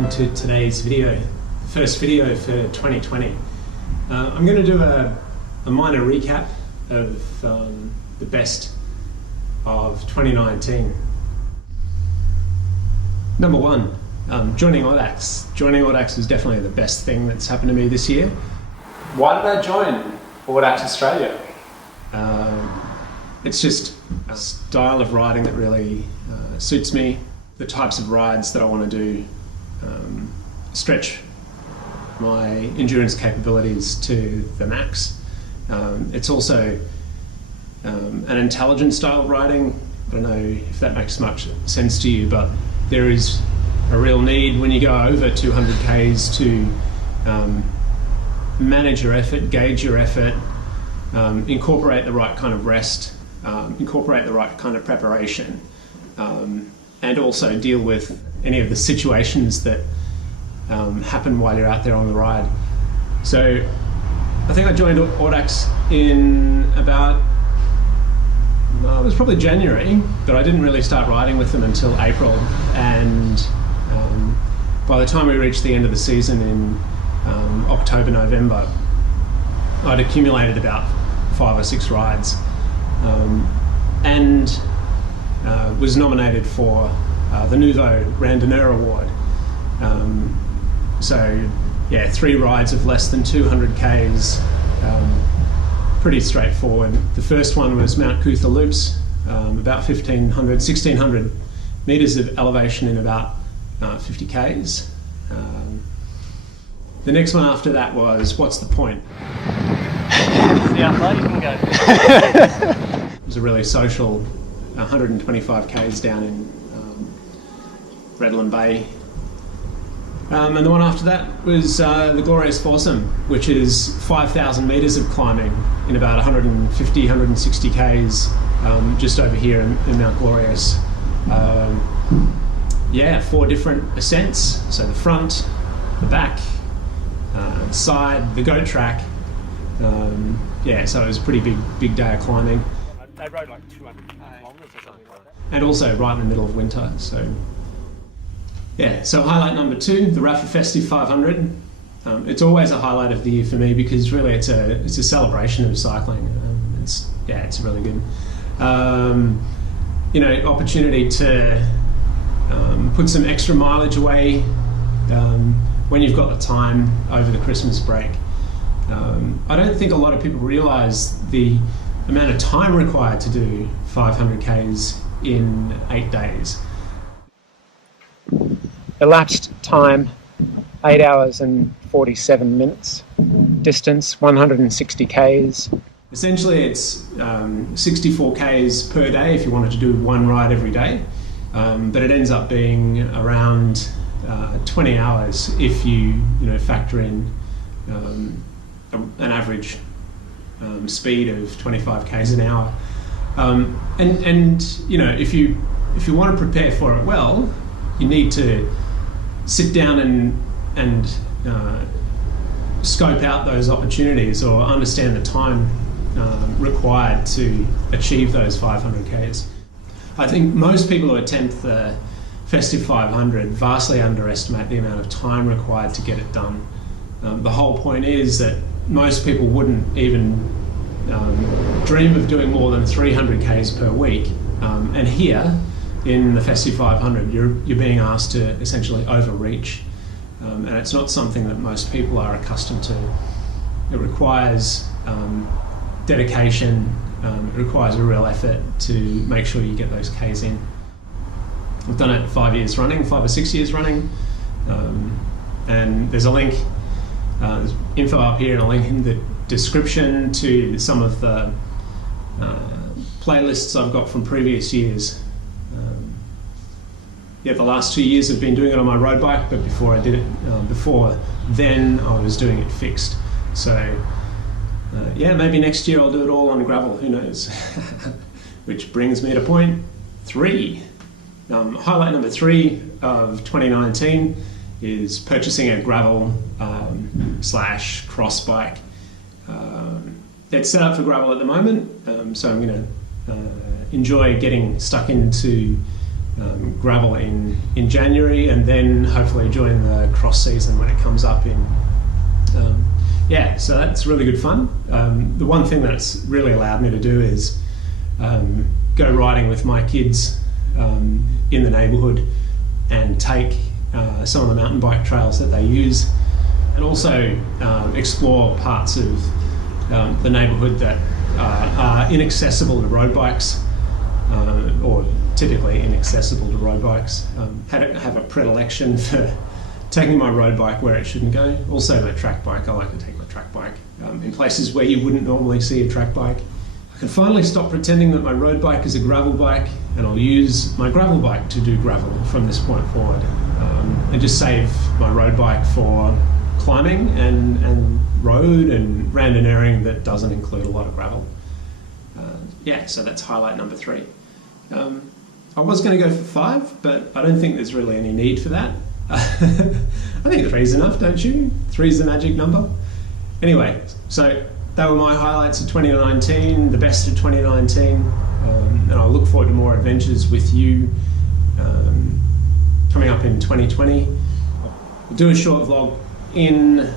welcome to today's video, the first video for 2020. I'm going to do a minor recap of the best of 2019. Number one, joining Audax. Joining Audax was definitely the best thing that's happened to me this year. Why did I join Audax Australia? It's just a style of riding that really suits me. The types of rides that I want to do stretch my endurance capabilities to the max. It's also an intelligent style of riding. I don't know if that makes much sense to you, but there is a real need when you go over 200 Ks to manage your effort, gauge your effort, incorporate the right kind of rest, incorporate the right kind of preparation, and also deal with any of the situations that happen while you're out there on the ride. So I think I joined Audax in about, it was probably January, but I didn't really start riding with them until April. And by the time we reached the end of the season in October, November, I'd accumulated about 5 or 6 rides and was nominated for the Nouveau Randonneur Award. So yeah, 3 rides of less than 200 Ks, pretty straightforward. The first one was Mount Cootha Loops, about 1,600 metres of elevation in about 50 Ks. The next one after that was What's the Point? Yeah, you can go. It was a really social 125 Ks down in Redland Bay. And the one after that was the Glorious Foursome, which is 5,000 metres of climbing in about 150, 160 Ks just over here in Mount Glorious. Yeah, 4 different ascents, so the front, the back, the side, the goat track. Yeah, so it was a pretty big day of climbing. They rode like 200 kilometres or something like that. And also right in the middle of winter, so yeah. So highlight number 2, the Rapha Festive 500. It's always a highlight of the year for me because really it's a celebration of cycling. It's really good. Opportunity to put some extra mileage away when you've got the time over the Christmas break. I don't think a lot of people realise the amount of time required to do 500 Ks in 8 days. Elapsed time, 8 hours and 47 minutes. Distance, 160 Ks. Essentially it's 64 Ks per day if you wanted to do one ride every day, but it ends up being around 20 hours if you factor in an average speed of 25 Ks an hour. If you want to prepare for it well, you need to sit down and scope out those opportunities or understand the time required to achieve those 500 Ks. I think most people who attempt the Festive 500 vastly underestimate the amount of time required to get it done. The whole point is that most people wouldn't even dream of doing more than 300 Ks per week. And here, in the Festive 500, you're being asked to essentially overreach. And it's not something that most people are accustomed to. It requires dedication, it requires a real effort to make sure you get those Ks in. I've done it 5 years running, 5 or 6 years running, and there's a link, there's info up here and a link in the description to some of the playlists I've got from previous years. The last 2 years I've been doing it on my road bike, but before I did it, before then I was doing it fixed. So maybe next year I'll do it all on gravel, who knows? Which brings me to point 3. Highlight number 3 of 2019 is purchasing a gravel / cross bike. It's set up for gravel at the moment, so I'm going to enjoy getting stuck into gravel in January, and then hopefully join the cross season when it comes up in yeah, so that's really good fun. The one thing that it's really allowed me to do is go riding with my kids in the neighbourhood and take some of the mountain bike trails that they use, and also explore parts of the neighbourhood that are inaccessible to road bikes, or typically inaccessible to road bikes. Have a predilection for taking my road bike where it shouldn't go. Also my track bike, I like to take my track bike in places where you wouldn't normally see a track bike. I can finally stop pretending that my road bike is a gravel bike, and I'll use my gravel bike to do gravel from this point forward, and just save my road bike for climbing and road and randonneuring that doesn't include a lot of gravel. Yeah, so that's highlight number 3. I was going to go for 5, but I don't think there's really any need for that. I think 3 is enough, don't you? 3 is the magic number. Anyway, so they were my highlights of 2019, the best of 2019, and I look forward to more adventures with you coming up in 2020. I'll do a short vlog in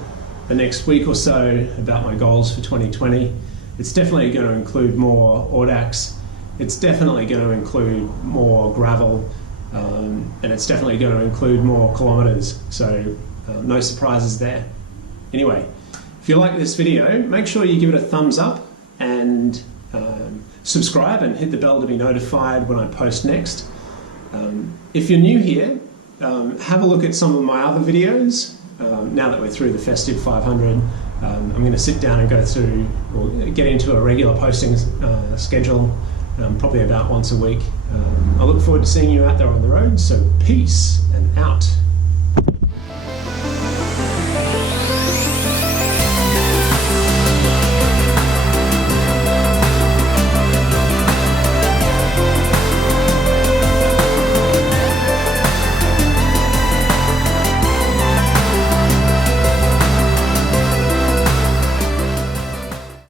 the next week or so about my goals for 2020. It's definitely going to include more Audax. It's definitely going to include more gravel, and it's definitely going to include more kilometres, so no surprises there. Anyway, if you like this video, make sure you give it a thumbs up and subscribe and hit the bell to be notified when I post next. If you're new here, have a look at some of my other videos. Now that we're through the festive 500, I'm going to sit down and go through, or get into a regular posting schedule, probably about once a week. I look forward to seeing you out there on the road, so peace and out.